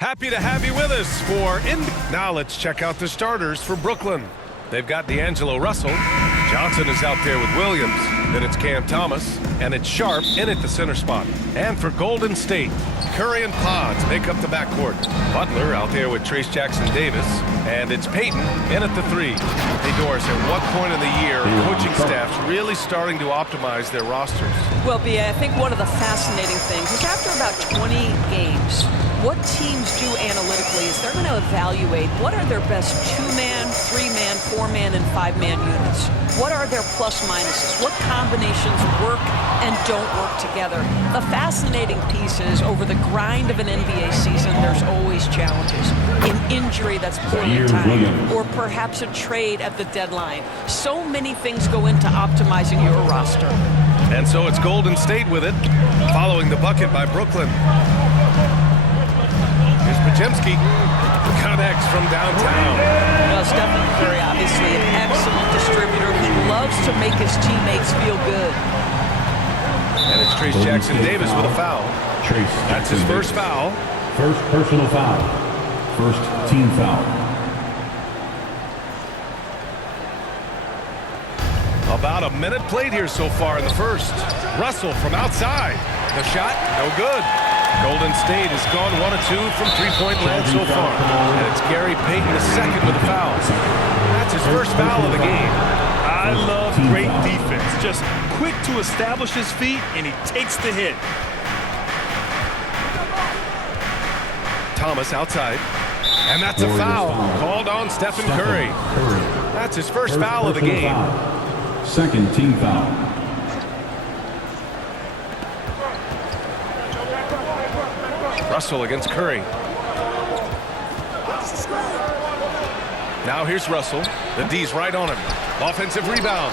Happy to have you with us for Now let's check out the starters for Brooklyn. They've got D'Angelo Russell. Johnson is out there with Williams. Then it's Cam Thomas. And it's Sharp in at the center spot. And for Golden State, Curry and Pods make up the backcourt. Butler out there with Trayce Jackson-Davis. And it's Payton in at the three. Hey, Doris, at what point in the year are coaching staffs really starting to optimize their rosters? Well, B.A., I think one of the fascinating things is after about 20 games, what teams do analytically is they're going to evaluate what are their best two-man, three-man, four-man, and five-man units. What are their plus-minuses? What combinations work and don't work together? The fascinating piece is over the grind of an NBA season, there's always challenges. An injury that's poorly timed, or perhaps a trade at the deadline. So many things go into optimizing your roster. And so it's Golden State with it, following the bucket by Brooklyn. Here's Podziemski, connects from downtown. Well, Stephen Curry, obviously an excellent distributor who loves to make his teammates feel good. And it's Trayce Jackson-Davis with a foul. That's his first foul. First personal foul. First team foul. About a minute played here so far in the first. Russell from outside. The shot, no good. Golden State has gone 1 of 2 from three-point land so far. And it's Gary Payton II with the foul. That's his first foul of the game. I love great defense. Just quick to establish his feet, and he takes the hit. Thomas outside. And that's a foul called on Stephen Curry. That's his first foul of the game. Second team foul. Russell against Curry. Now here's Russell. The D's right on him. Offensive rebound.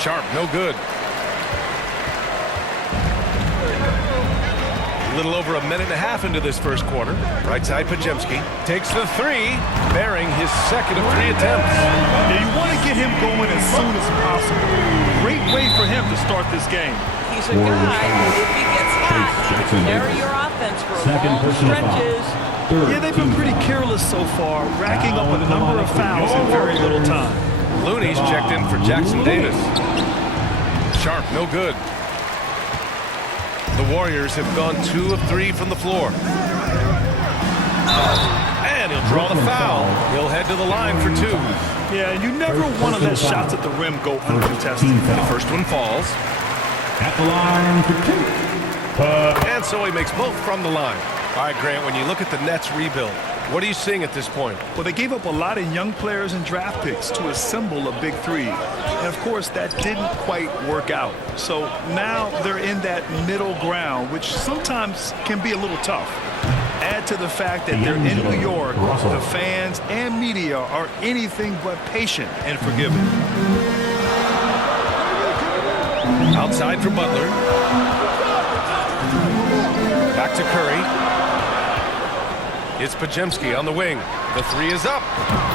Sharp, no good. A little over a minute and a half into this first quarter. Right side, Podziemski takes the three, bearing his second of 3 attempts. Yeah, you want to get him going as soon as possible. Great way for him to start this game. He's a guy who, if he gets hot, he can carry your offense for long stretches. Yeah, they've been pretty careless so far, racking up a number of fouls in very little time. Looney's checked in for Jackson-Davis. Sharp, no good. The Warriors have gone 2 of 3 from the floor. And he'll draw the foul. He'll head to the line for 2. Yeah, you never want to let shots at the rim go uncontested. The first one falls. At the line for 2. And so he makes both from the line. All right, Grant, when you look at the Nets rebuild, what are you seeing at this point? Well, they gave up a lot of young players and draft picks to assemble a big three. And, of course, that didn't quite work out. So now they're in that middle ground, which sometimes can be a little tough. Add to the fact that they're in New York, the fans and media are anything but patient and forgiving. Outside for Butler. Back to Curry. It's Podziemski on the wing. The three is up.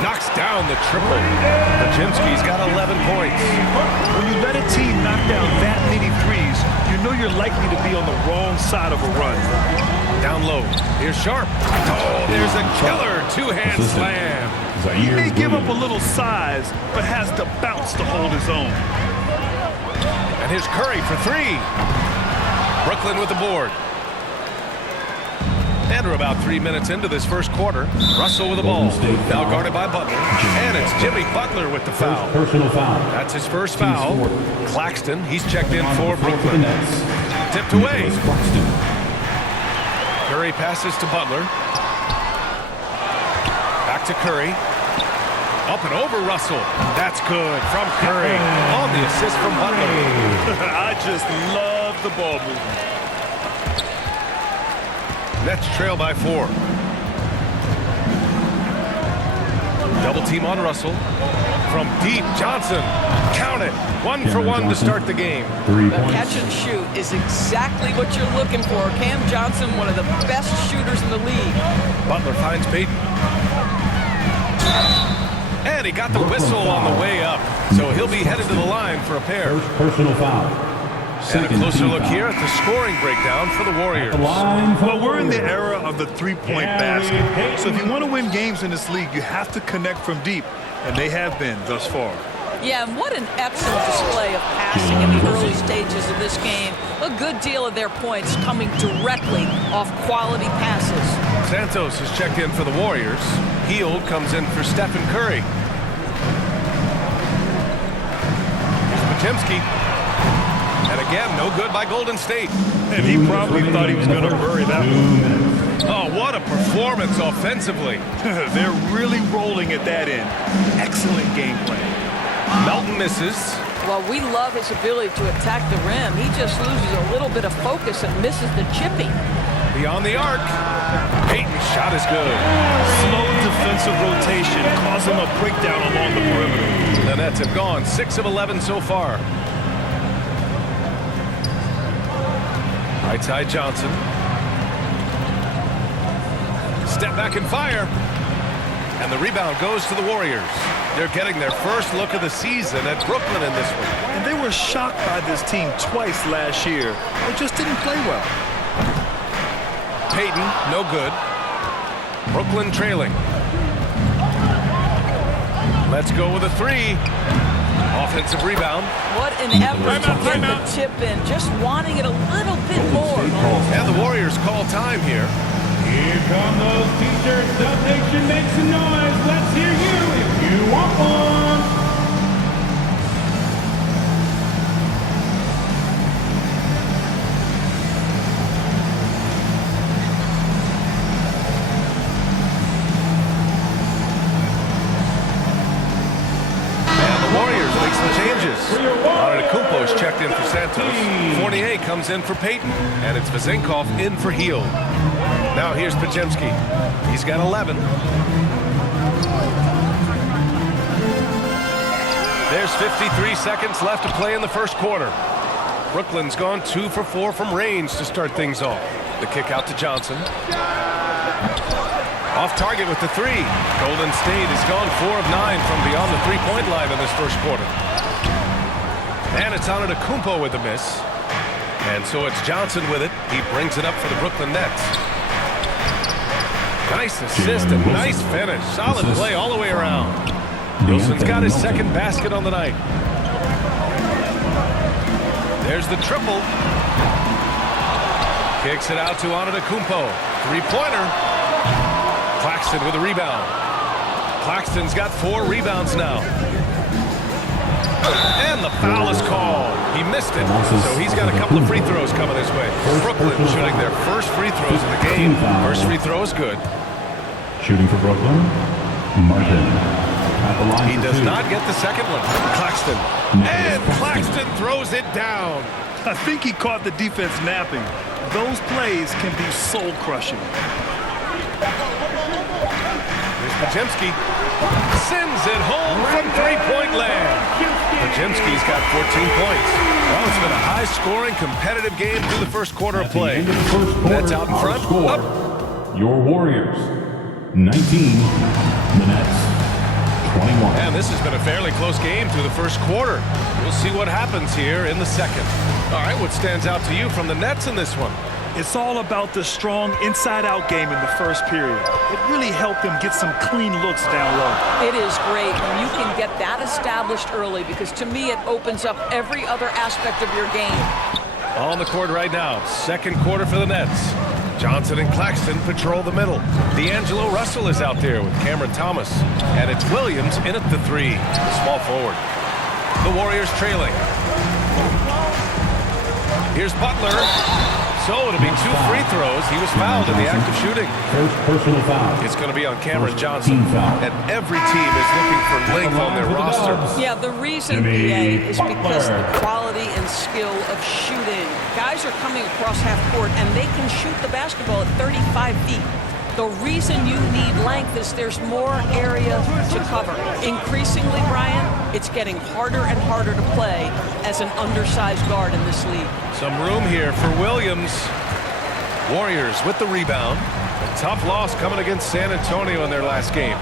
Knocks down the triple. Podziemski's got 11 points. When you let a team knock down that many threes, you know you're likely to be on the wrong side of a run. Down low. Here's Sharp. Oh, there's a killer two-hand slam. He may give up a little size, but has the bounce to hold his own. And here's Curry for 3. Brooklyn with the board. And we're about 3 minutes into this first quarter. Russell with the ball. Now guarded by Butler. And it's Jimmy Butler with the foul. Personal foul. That's his first foul. Claxton, he's checked in for Brooklyn. Tipped away. Curry passes to Butler. Back to Curry. Up and over Russell. That's good from Curry. On the assist from Butler. I just love the ball movement. Nets trail by 4. Double team on Russell. From deep, Johnson. Count it. 1 for 1 to start the game. The catch and shoot is exactly what you're looking for. Cam Johnson, one of the best shooters in the league. Butler finds Payton. And he got the whistle on the way up. So he'll be headed to the line for a pair. First personal foul. And a closer look here at the scoring breakdown for the Warriors. Well, we're in the era of the three-point basket. So if you want to win games in this league, you have to connect from deep. And they have been thus far. Yeah, and what an excellent display of passing in the early stages of this game. A good deal of their points coming directly off quality passes. Santos has checked in for the Warriors. Hield comes in for Stephen Curry. Here's Podziemski. And again, no good by Golden State. And he probably thought he was going to bury that one. Oh, what a performance offensively. They're really rolling at that end. Excellent game plan. Melton misses. Well, we love his ability to attack the rim. He just loses a little bit of focus and misses the chippy. Beyond the arc. Payton's shot is good. Slow defensive rotation causing a breakdown along the perimeter. The Nets have gone 6 of 11 so far. Right side Johnson. Step back and fire. And the rebound goes to the Warriors. They're getting their first look of the season at Brooklyn in this one. And they were shocked by this team twice last year. They just didn't play well. Payton, no good. Brooklyn trailing. Let's go with a three. Offensive rebound. What an effort to get the tip in. Just wanting it a little bit more. And the Warriors call time here. Here come those T-shirts. Dub Nation, make some noise. Let's hear you if you want one. Antetokounmpo's checked in for Santos. Fournier comes in for Payton, and it's Vezenkov in for Hield. Now here's Podziemski. He's got 11. There's 53 seconds left to play in the first quarter. Brooklyn's gone 2 for 4 from range to start things off. The kick out to Johnson. Off target with the three. Golden State has gone 4 of 9 from beyond the three-point line in this first quarter. And it's Antetokounmpo with the miss. And so it's Johnson with it. He brings it up for the Brooklyn Nets. Nice assist and nice finish. Solid play all the way around. Wilson's got his second basket on the night. There's the triple. Kicks it out to Antetokounmpo. Three-pointer. Claxton with a rebound. Claxton's got 4 rebounds now. And the foul is called. He missed it, so he's got a couple of free throws coming his way. Brooklyn shooting their first free throws of the game. First free throw is good. Shooting for Brooklyn, Martin. He does not get the second one. Claxton. And Claxton throws it down. I think he caught the defense napping. Those plays can be soul-crushing. Here's Podziemski. Sends it home from three-point land. Podziemski's got 14 points. Well, it's been a high-scoring, competitive game through the first quarter of play. Nets out in front. Up. Your Warriors, 19. The Nets, 21. And this has been a fairly close game through the first quarter. We'll see what happens here in the second. All right, what stands out to you from the Nets in this one? It's all about the strong inside-out game in the first period. It really helped them get some clean looks down low. It is great when you can get that established early, because to me it opens up every other aspect of your game. On the court right now, second quarter for the Nets. Johnson and Claxton patrol the middle. D'Angelo Russell is out there with Cameron Thomas. And it's Williams in at the three, the small forward. The Warriors trailing. Here's Butler. So it'll be 2 free throws. He was fouled in the act of shooting. First personal foul. It's going to be on Cameron Johnson. And every team is looking for length on their roster. Yeah, the reason, EA, is because of the quality and skill of shooting. Guys are coming across half court, and they can shoot the basketball at 35 feet. The reason you need length is there's more area to cover. Increasingly, Brian, it's getting harder and harder to play as an undersized guard in this league. Some room here for Williams. Warriors with the rebound. A tough loss coming against San Antonio in their last game.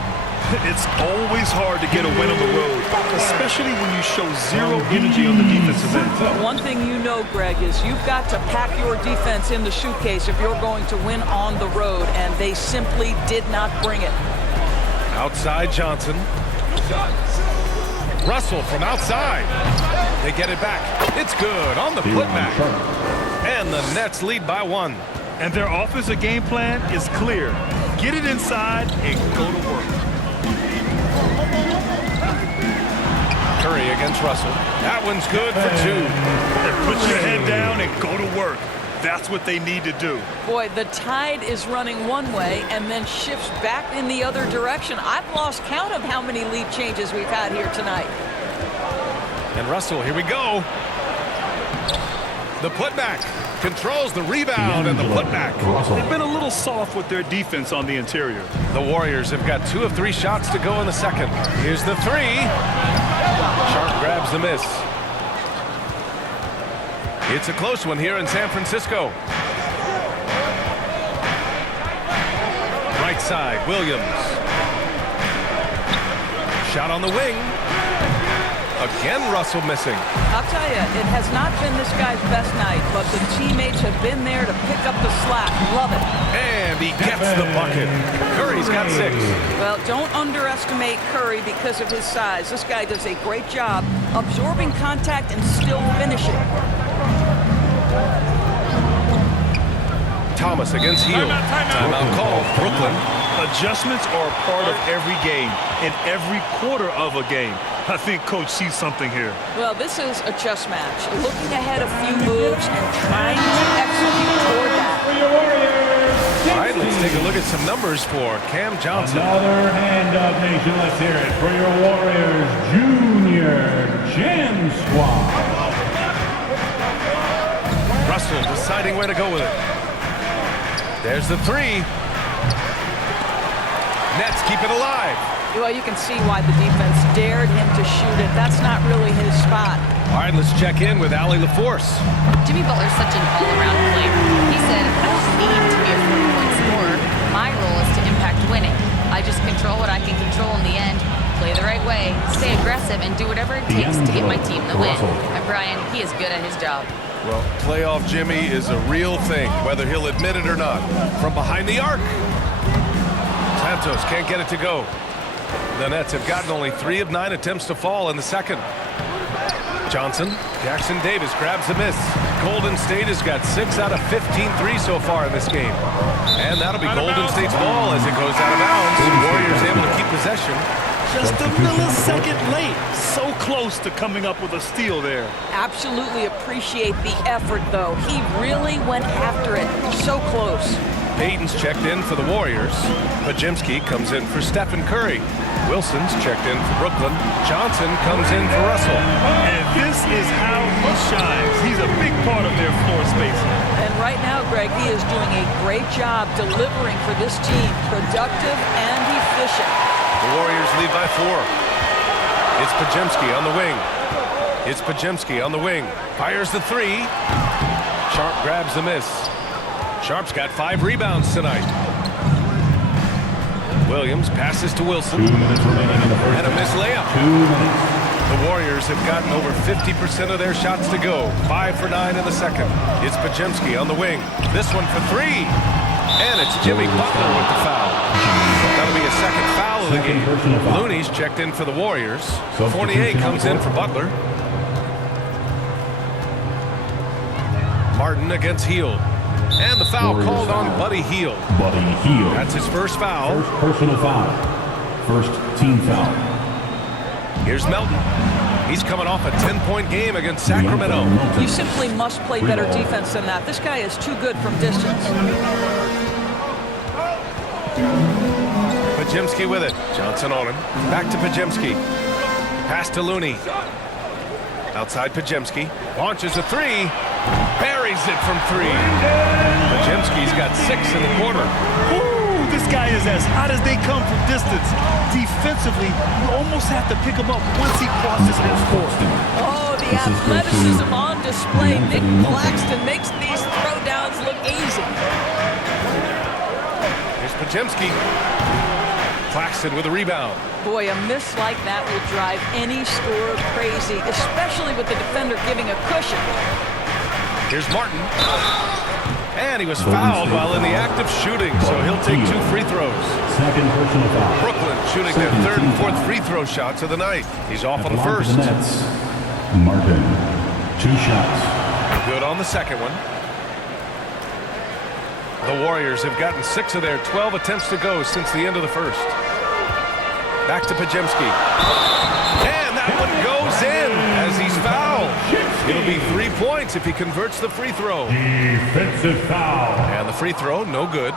It's always hard to get a win on the road, especially when you show zero energy on the defensive end. One thing you know, Greg, is you've got to pack your defense in the suitcase if you're going to win on the road, and they simply did not bring it. Outside Johnson. Russell from outside. They get it back. It's good on the putback. And the Nets lead by 1. And their offensive game plan is clear. Get it inside and go to work. Curry against Russell. That one's good for 2. And put your head down and go to work. That's what they need to do. Boy, the tide is running one way and then shifts back in the other direction. I've lost count of how many lead changes we've had here tonight. And Russell, here we go. The putback. Controls the rebound and the putback. They've been a little soft with their defense on the interior. The Warriors have got 2 of 3 shots to go in the second. Here's the 3. Sharp grabs the miss. It's a close one here in San Francisco. Right side, Williams. Shot on the wing. Again, Russell missing. I'll tell you, it has not been this guy's best night, but the teammates have been there to pick up the slack. Love it. And he gets the bucket. Curry's got 6. Well, don't underestimate Curry because of his size. This guy does a great job absorbing contact and still finishing. Thomas against Hield. Timeout call, Brooklyn. Adjustments are a part of every game and every quarter of a game. I think Coach sees something here. Well, this is a chess match. Looking ahead a few moves and trying to execute toward that. All right, let's take a look at some numbers for Cam Johnson. Another hand up, nation. Let's hear it for your Warriors Junior Jam Squad. Russell deciding where to go with it. There's the 3. Nets keep it alive. Well, you can see why the defense dared him to shoot it. That's not really his spot. All right, let's check in with Allie LaForce. Jimmy Butler's such an all-around player. He said, I don't need to be a 40-point scorer. My role is to impact winning. I just control what I can control in the end, play the right way, stay aggressive, and do whatever it takes to get my team the win. And Brian, he is good at his job. Well, playoff Jimmy is a real thing, whether he'll admit it or not. From behind the arc. Santos can't get it to go. The Nets have gotten only 3 of 9 attempts to fall in the second. Johnson, Jackson Davis grabs the miss. Golden State has got 6 out of 15 threes so far in this game. And that'll be Golden State's ball as it goes out of bounds. Warriors able to keep possession. Just a millisecond late. So close to coming up with a steal there. Absolutely appreciate the effort, though. He really went after it. So close. Payton's checked in for the Warriors. Podziemski comes in for Stephen Curry. Wilson's checked in for Brooklyn. Johnson comes in for Russell. And this is how he shines. He's a big part of their floor spacing. And right now, Greg, he is doing a great job delivering for this team. Productive and efficient. The Warriors lead by 4. It's Podziemski on the wing. It's Podziemski on the wing. Fires the 3. Sharp grabs the miss. Sharp's got 5 rebounds tonight. Williams passes to Wilson. 2 minutes remaining in the first. And a missed layup. 2 minutes. The Warriors have gotten over 50% of their shots to go. 5 for 9 in the second. It's Podziemski on the wing. This one for 3. And it's Jimmy Butler with the foul. That'll be a second foul of the game. Looney's checked in for the Warriors. Fournier comes in for Butler. Martin against Hield. And the foul called on Buddy Hield. Buddy Hield. That's his first foul. First personal foul. First team foul. Here's Melton. He's coming off a 10-point game against Sacramento. You simply must play better defense than that. This guy is too good from distance. Podziemski with it. Johnson on him. Back to Podziemski. Pass to Looney. Outside Podziemski. Launches a 3. Buries it from 3. Podziemski's got 6 in the quarter. Ooh, this guy is as hot as they come from distance. Defensively, you almost have to pick him up once he crosses half court. Oh, the athleticism on display. Nick Claxton makes these throwdowns look easy. Here's Podziemski. Claxton with a rebound. Boy, a miss like that will drive any scorer crazy, especially with the defender giving a cushion. Here's Martin. And he was fouled while in the act of shooting, so he'll take 2 free throws. Second personal foul. Brooklyn shooting their third and fourth free throw shots of the night. He's off on the first. Martin, 2 shots. Good on the second one. The Warriors have gotten 6 of their 12 attempts to go since the end of the first. Back to Podziemski. And that one goes in as he's fouled. It'll be 3 points if he converts the free throw. Defensive foul. And the free throw, no good.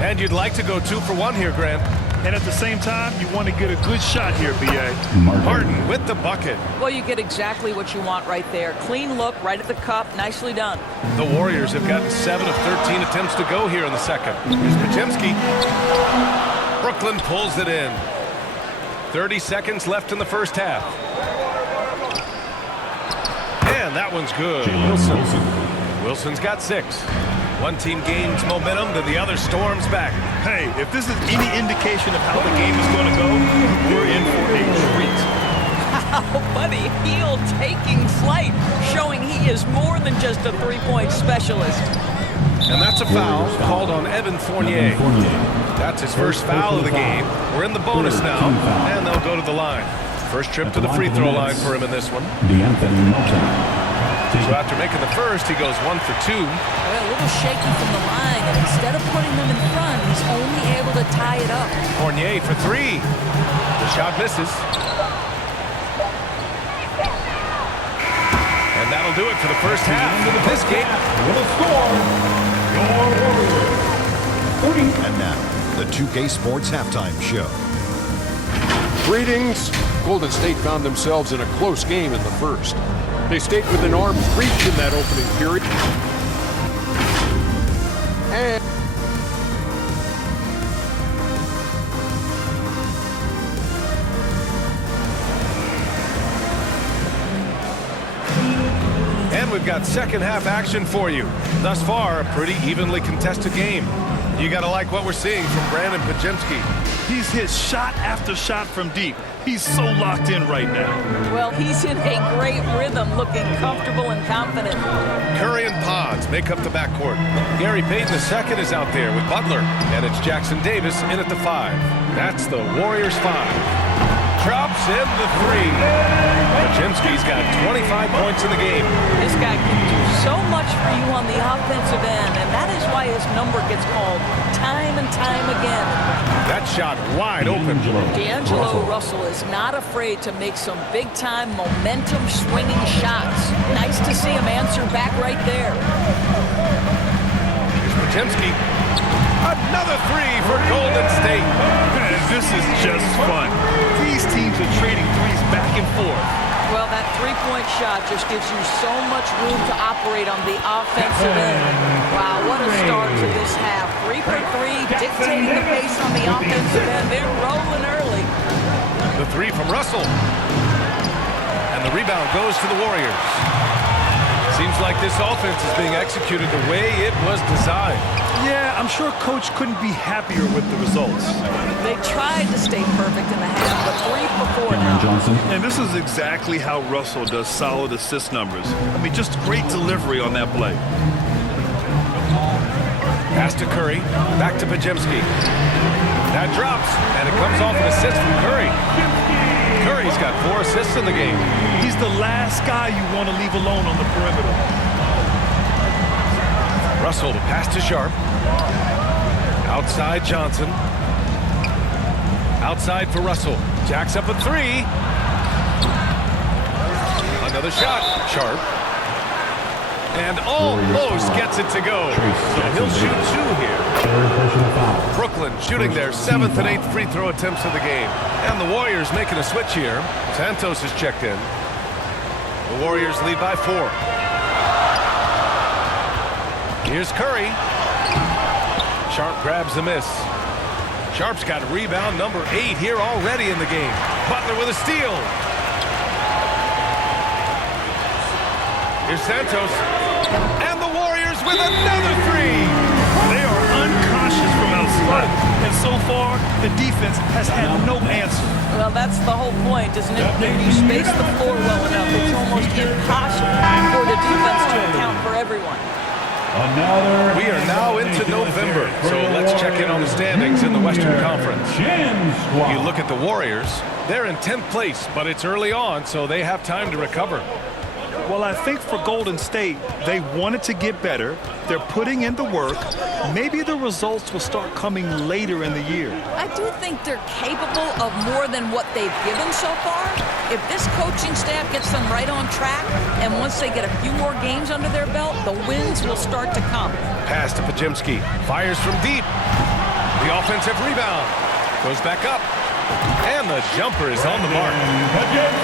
And you'd like to go 2 for 1 here, Grant. And at the same time, you want to get a good shot here, B.A. Martin with the bucket. Well, you get exactly what you want right there. Clean look, right at the cup, nicely done. The Warriors have gotten 7 of 13 attempts to go here in the second. Here's Podziemski. Brooklyn pulls it in. 30 seconds left in the first half. And that one's good. Wilson's got 6. One team gains momentum, then the other storms back. Hey, if this is any indication of how the game is going to go, we're in for a treat. Oh, Buddy Hield taking flight, showing he is more than just a three-point specialist. And that's a foul called on Evan Fournier. That's his first foul of the game. We're in the bonus now, and they'll go to the line. First trip to the free throw line for him in this one. So after making the first, he goes 1 for 2. A little shaky from the line, and instead of putting them in front, he's only able to tie it up. Fournier for 3. The shot misses. And that'll do it for the first half of this game. With a score, your Warriors. And now, the 2K Sports Halftime Show. Greetings. Golden State found themselves in a close game in the first. They stayed within arm's reach in that opening period. And we've got second half action for you. Thus far, a pretty evenly contested game. You got to like what we're seeing from Brandon Podziemski. He's hit shot after shot from deep. He's so locked in right now. Well, he's in a great rhythm, looking comfortable and confident. Curry and Pods make up the backcourt. Gary Payton II is out there with Butler, and it's Jackson Davis in at the 5. That's the Warriors 5. Drops in the 3. Podziemski's got 25 points in the game. This guy can do so much for you on the offensive end, and that is why his number gets called time and time again. That shot wide open. D'Angelo Russell is not afraid to make some big-time momentum-swinging shots. Nice to see him answer back right there. Here's Podziemski. Another 3 for Golden State. Man, this is just fun. These teams are trading threes back and forth. Well, that three-point shot just gives you so much room to operate on the offensive end. Wow, what a start to this half. 3 for 3, dictating the pace on the offensive end. They're rolling early. The 3 from Russell. And the rebound goes to the Warriors. Seems like this offense is being executed the way it was designed. Yeah, I'm sure Coach couldn't be happier with the results. They tried to stay perfect in the half, but 3 for 4 now. And this is exactly how Russell does solid assist numbers. I mean, just great delivery on that play. Pass to Curry, back to Podziemski. That drops, and it comes off an assist from Curry. Curry's got 4 assists in the game. He's the last guy you want to leave alone on the perimeter. Russell to pass to Sharp. Outside Johnson. Outside for Russell. Jacks up a 3. Another shot. Sharp. And almost gets it to go. So he'll shoot 2 here. Brooklyn shooting their 7th and 8th free throw attempts of the game. And the Warriors making a switch here. Santos is checked in. The Warriors lead by 4. Here's Curry. Sharp grabs the miss. Sharp's got rebound number 8 here already in the game. Butler with a steal. Here's Santos. And the Warriors with another 3. They are uncautious from outside. And so far, the defense has had no answer. Well, that's the whole point, isn't it? If you space the floor well enough, it's almost impossible for the defense to account for everyone. We are now into November, so let's check in on the standings in the Western Conference. You look at the Warriors, they're in 10th place, but it's early on, so they have time to recover. Well, I think for Golden State, they wanted to get better. They're putting in the work. Maybe the results will start coming later in the year. I do think they're capable of more than what they've given so far. If this coaching staff gets them right on track, and once they get a few more games under their belt, the wins will start to come. Pass to Podziemski. Fires from deep. The offensive rebound. Goes back up. And the jumper is on the mark.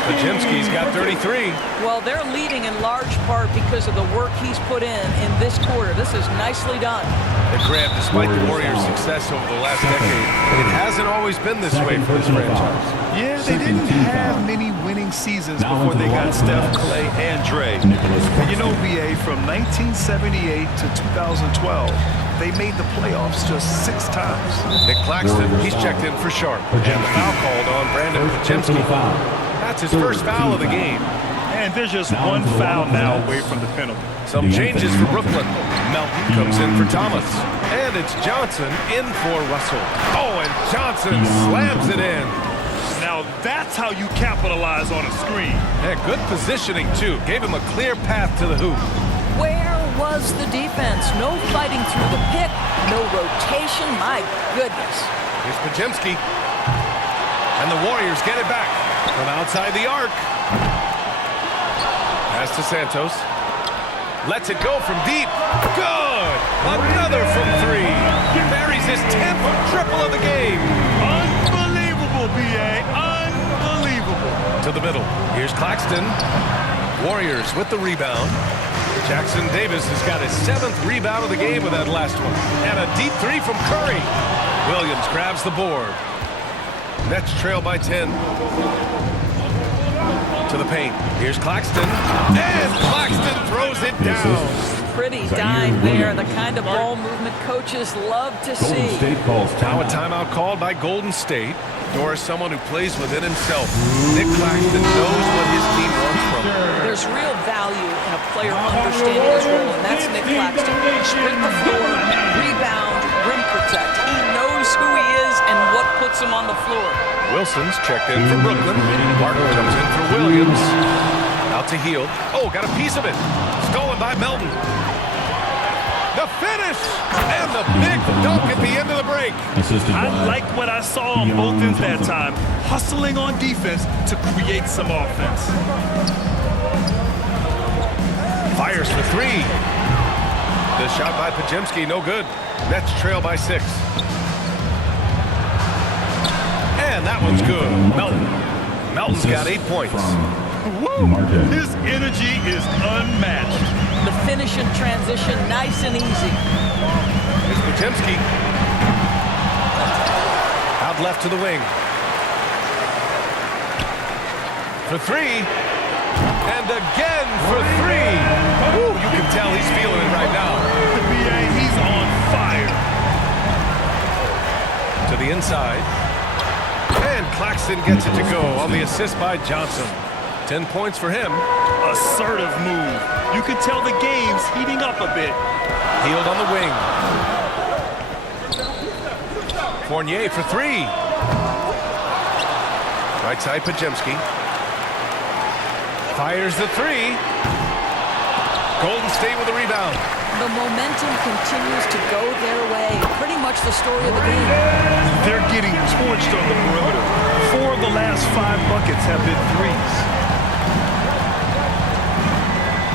Podziemski's got 33. Well, they're leading in large part because of the work he's put in this quarter. This is nicely done. The grab, despite the Warriors' success over the last decade, it hasn't always been this way for this franchise. Yeah, they didn't have many winning seasons before they got Steph, Clay, and Dre. And you know, BA, from 1978 to 2012, they made the playoffs just 6 times. Nick Claxton, he's checked in for Sharp. And the foul called on Brandon Podziemski. That's his first foul of the game. And there's just one foul now away from the penalty. Some changes for Brooklyn. Melton comes in for Thomas. And it's Johnson in for Russell. Oh, and Johnson slams it in. Now that's how you capitalize on a screen. Yeah, good positioning, too. Gave him a clear path to the hoop. Where was the defense? No fighting through the pick, no rotation. My goodness. Here's Podziemski. And the Warriors get it back from outside the arc. Pass to Santos. Lets it go from deep. Good! Another from 3. Buries his 10th triple of the game. Unbelievable, BA. Unbelievable. To the middle. Here's Claxton. Warriors with the rebound. Jackson Davis has got his 7th rebound of the game with that last one. And a deep 3 from Curry. Williams grabs the board. Nets trail by 10. To the paint. Here's Claxton. And Claxton throws it down. Pretty dime there. The kind of ball movement coaches love to see. Now a timeout called by Golden State. Doris, someone who plays within himself. Nick Claxton knows what his team wants from him. There's real value in a player understanding his role, and that's Nick Claxton. Sprint the floor, rebound, rim protect. He knows who he is and what puts him on the floor. Wilson's checked in for Brooklyn. Martin comes in for Williams. Out to Hield. Oh, got a piece of it. Stolen by Melton. The finish! And the big dunk at the end of the break. I like what I saw on both ends that time. Hustling on defense to create some offense. Fires for 3. The shot by Podziemski, no good. Nets trail by 6. And that one's good. Melton's got 8 points. Woo! His energy is unmatched. The finish and transition, nice and easy. Here's Podziemski. Out left to the wing. For 3. And again for 3. Woo, you can tell he's feeling it right now. The BA, he's on fire. To the inside. And Claxton gets it to go on the assist by Johnson. 10 points for him. Assertive move. You can tell the game's heating up a bit. Hield on the wing. Fournier for 3. Right side, Podziemski. Fires the 3. Golden State with the rebound. The momentum continues to go their way. Pretty much the story of the game. They're getting torched on the perimeter. 4 of the last 5 buckets have been threes.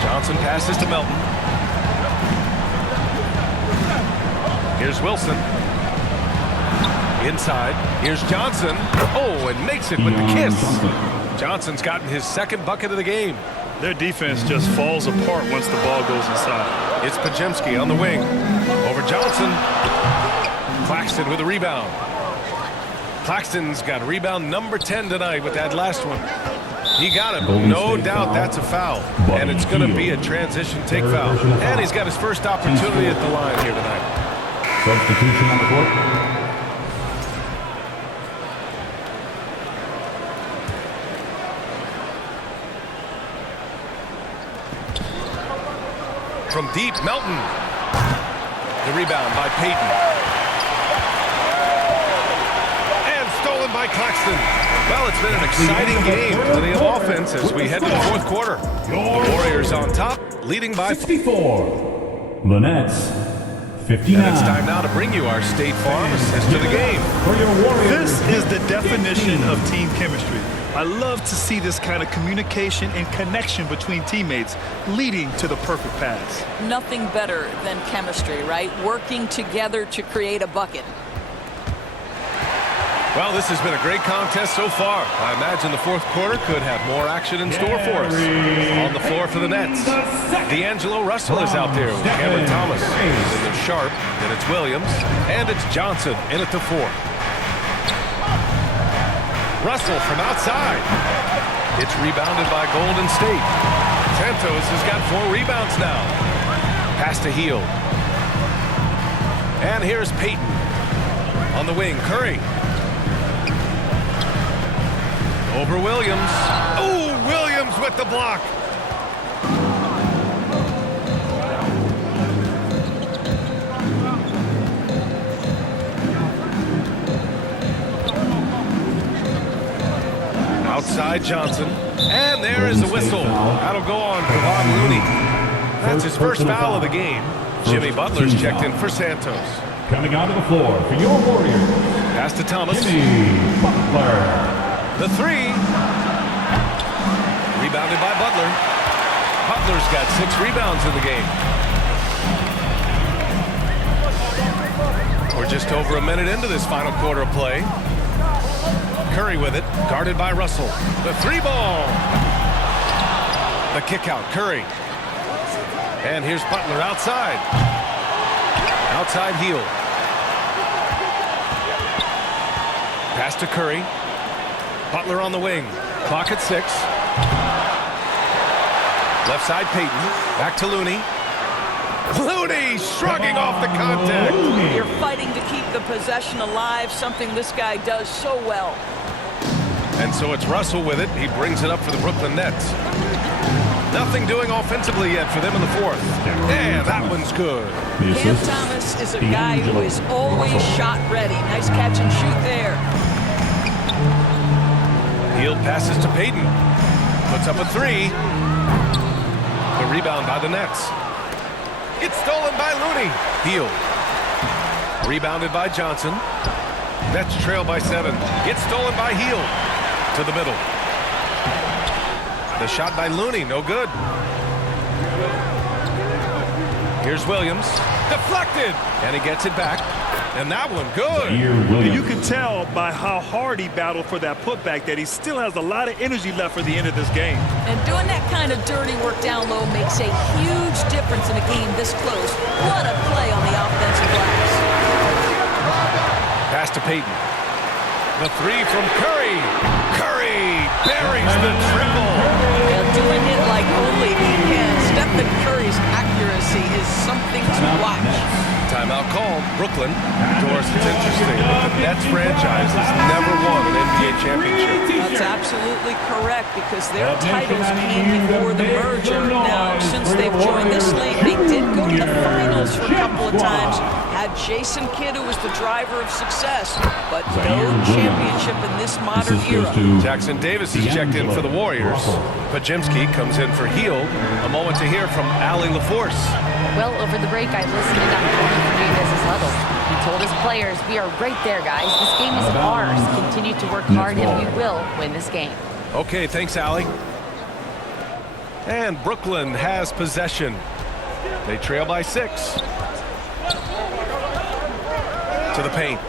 Johnson passes to Melton. Here's Wilson. Inside. Here's Johnson. Oh, and makes it with the kiss. Johnson's gotten his 2nd bucket of the game. Their defense just falls apart once the ball goes inside. It's Podziemski on the wing. Over Johnson. Claxton with a rebound. Claxton's got rebound number 10 tonight with that last one. He got him. No doubt that's a foul. And it's going to be a transition take foul. And he's got his first opportunity at the line here tonight. Substitution on the court. deep. Melton. The rebound by Payton. And stolen by Claxton. Well, it's been an exciting game. Plenty of offense as we head to the fourth quarter. The Warriors on top, leading by 64. The Nets, 59. And it's time now to bring you our State Farm assist to the game. For your Warriors, This is the definition of team chemistry. I love to see this kind of communication and connection between teammates leading to the perfect pass. Nothing better than chemistry, right? Working together to create a bucket. Well, this has been a great contest so far. I imagine the fourth quarter could have more action in store for us. On the floor for the Nets, D'Angelo Russell is out there with Cameron Thomas. Then it's Sharp, then it's Williams, and it's Johnson in at the 4. Russell from outside. It's rebounded by Golden State. Santos has got 4 rebounds now. Pass to Hield. And here's Payton. On the wing, Curry. Over Williams. Oh, Williams with the block. Outside Johnson. And there is the whistle. That'll go on for Bob Looney. That's his first foul of the game. Jimmy Butler's checked in for Santos. coming onto the floor for your Warriors, Pass to Thomas. Jimmy Butler. The 3. Rebounded by Butler. Butler's got 6 rebounds in the game. We're just over a minute into this final quarter of play. Curry with it, guarded by Russell. The 3-ball. The kick out, Curry. And here's Butler outside. Outside Hield. Pass to Curry. Butler on the wing. Clock at 6. Left side Payton. Back to Looney. Looney shrugging off the contact. You're fighting to keep the possession alive, something this guy does so well. And so it's Russell with it. He brings it up for the Brooklyn Nets. Nothing doing offensively yet for them in the fourth. Yeah, that one's good. Cam Thomas is a guy who is always shot ready. Nice catch and shoot there. Hield passes to Payton. Puts up a 3. The rebound by the Nets. It's stolen by Looney. Hield. Rebounded by Johnson. Nets trail by 7. It's stolen by Hield. To the middle. The shot by Looney, no good. Here's Williams. Deflected. And he gets it back. And that one, good. You can tell by how hard he battled for that putback that he still has a lot of energy left for the end of this game. And doing that kind of dirty work down low makes a huge difference in a game this close. What a play on the offensive glass. Pass to Payton. The 3 from Curry. Curry buries the triple. And doing it like only he can. Stephen Curry's accuracy is something to watch. Timeout called. Brooklyn. Doris, it's interesting. The Nets franchise has never won an NBA championship. That's absolutely correct because their titles came before the merger. Now, since they've joined this league, they did go to the finals for a couple of times. Had Jason Kidd, who was the driver of success, but no championship in this modern era. Jackson Davis is checked in for the Warriors. Pajemski comes in for Hield. A moment to hear from Allie LaForce. Well, over the break, I listened to Dr. Tony Fernandez's huddle. He told his players, we are right there, guys. This game is ours. Continue to work hard, and we will win this game. Okay, thanks, Allie. And Brooklyn has possession. They trail by 6. To the paint.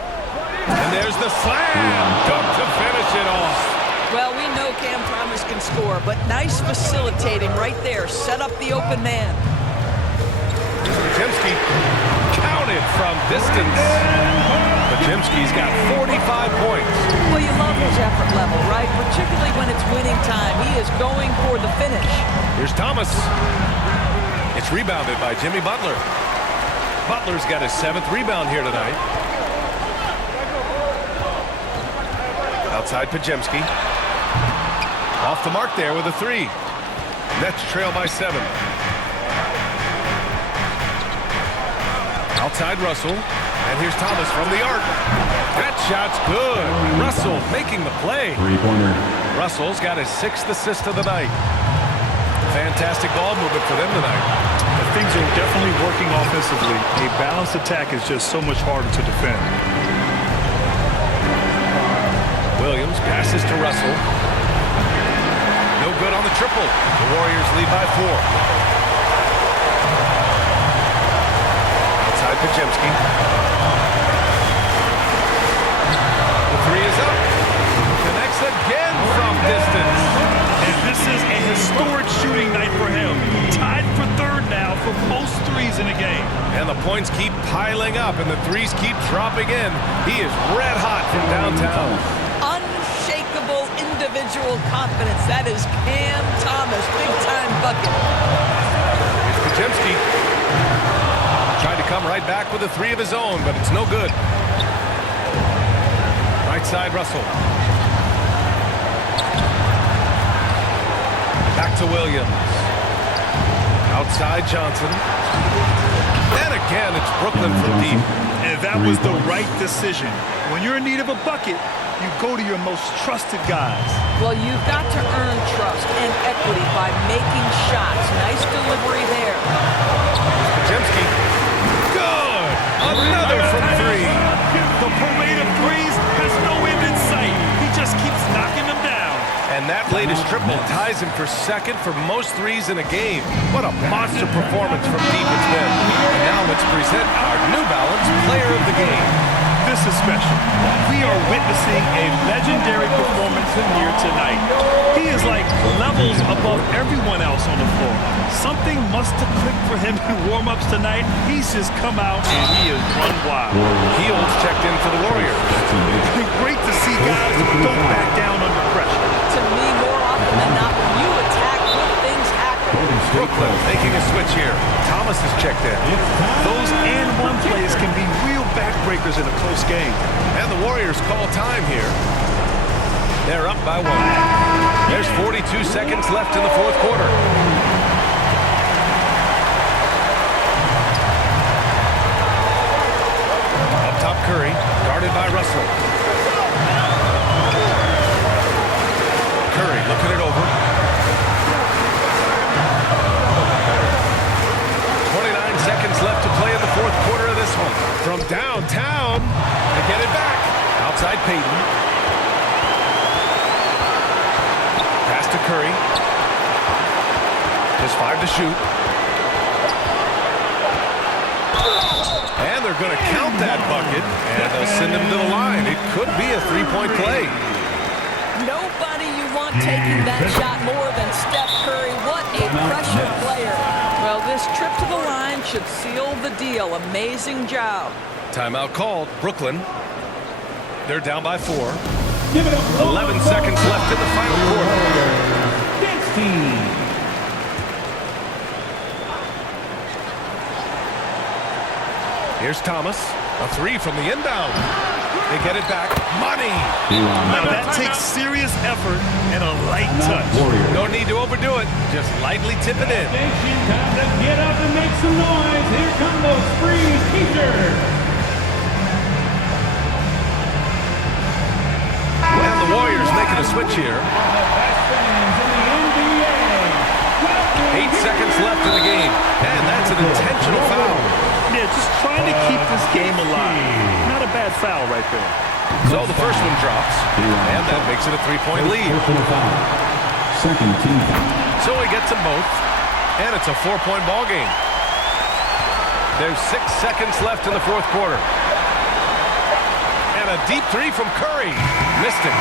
And there's the slam. Dunk to finish it off. Well, we know Cam Thomas can score, but nice facilitating right there. Set up the open man. Pajemski counted from distance. Pajemski's got 45 points. Well, you love his effort level, right? Particularly when it's winning time. He is going for the finish. Here's Thomas. It's rebounded by Jimmy Butler. Butler's got his 7th rebound here tonight. Outside Pajemski. Off the mark there with a 3. Nets trail by 7. Outside Russell. And here's Thomas from the arc. That shot's good. Russell making the play. Three-pointer. Russell's got his 6th assist of the night. Fantastic ball movement for them tonight. Things are definitely working offensively. A balanced attack is just so much harder to defend. Williams passes to Russell. No good on the triple. The Warriors lead by 4. Outside Podziemski. The 3 is up. Connects again from distance. And this is a historic shooting night for him. Tied for 3rd now for most threes in a game. And the points keep piling up, and the threes keep dropping in. He is red hot from downtown. Unshakable individual confidence. That is Cam Thomas. Big-time bucket. Here's Podziemski. Tried to come right back with a 3 of his own, but it's no good. Right side, Russell. Back to Williams. Outside Johnson. And again, it's Brooklyn from deep. And that was the right decision. When you're in need of a bucket, you go to your most trusted guys. Well, you've got to earn trust and equity by making shots. Nice delivery there. Podziemski. Good! Another from 3. The parade of threes has no end in sight. He just keeps knocking them down. And that latest triple ties him for 2nd for most threes in a game. What a monster performance from deep it's been. And now let's present our New Balance Player of the Game. This is special. We are witnessing a legendary performance here tonight. He is like levels above everyone else on the floor. Something must have clicked for him in warm-ups tonight. He's just come out and he has run wild. Heels checked in for the Warriors. It's been great to see guys who don't back down under pressure. To me, more often than not, when you attack, good things happen. Brooklyn making a switch here. Thomas is checked in. Those and-one plays can be real backbreakers in a close game. And the Warriors call time here. They're up by 1. There's 42 seconds left in the 4th quarter. Up top Curry, guarded by Russell. Curry looking it over. 29 seconds left to play in the 4th quarter of this one. From downtown, they get it back. Outside Payton. Pass to Curry. Just 5 to shoot. And they're going to count that bucket, and they'll send him to the line. It could be a 3-point play. Nobody you want taking that shot more than Steph Curry. What a pressure player. Well, this trip to the line should seal the deal. Amazing job. Timeout called. Brooklyn. They're down by 4. Give it up. 11 seconds left in the final quarter. Next team. Here's Thomas. A 3 from the inbound. They get it back. Money. Now that takes serious effort and a light touch. No need to overdo it. Just lightly tip it in. Nation, time to get up and make some noise. Here come those free t-shirts. And the Warriors making a switch here. The best fans in the NBA. 8 seconds left in the game. And that's an intentional foul. Yeah, just trying to keep this game alive. Not a bad foul right there. So the first one drops. And that makes it a 3-point lead. Second team foul. So he gets them both. And it's a 4-point ball game. There's 6 seconds left in the 4th quarter. And a deep 3 from Curry. Missed it.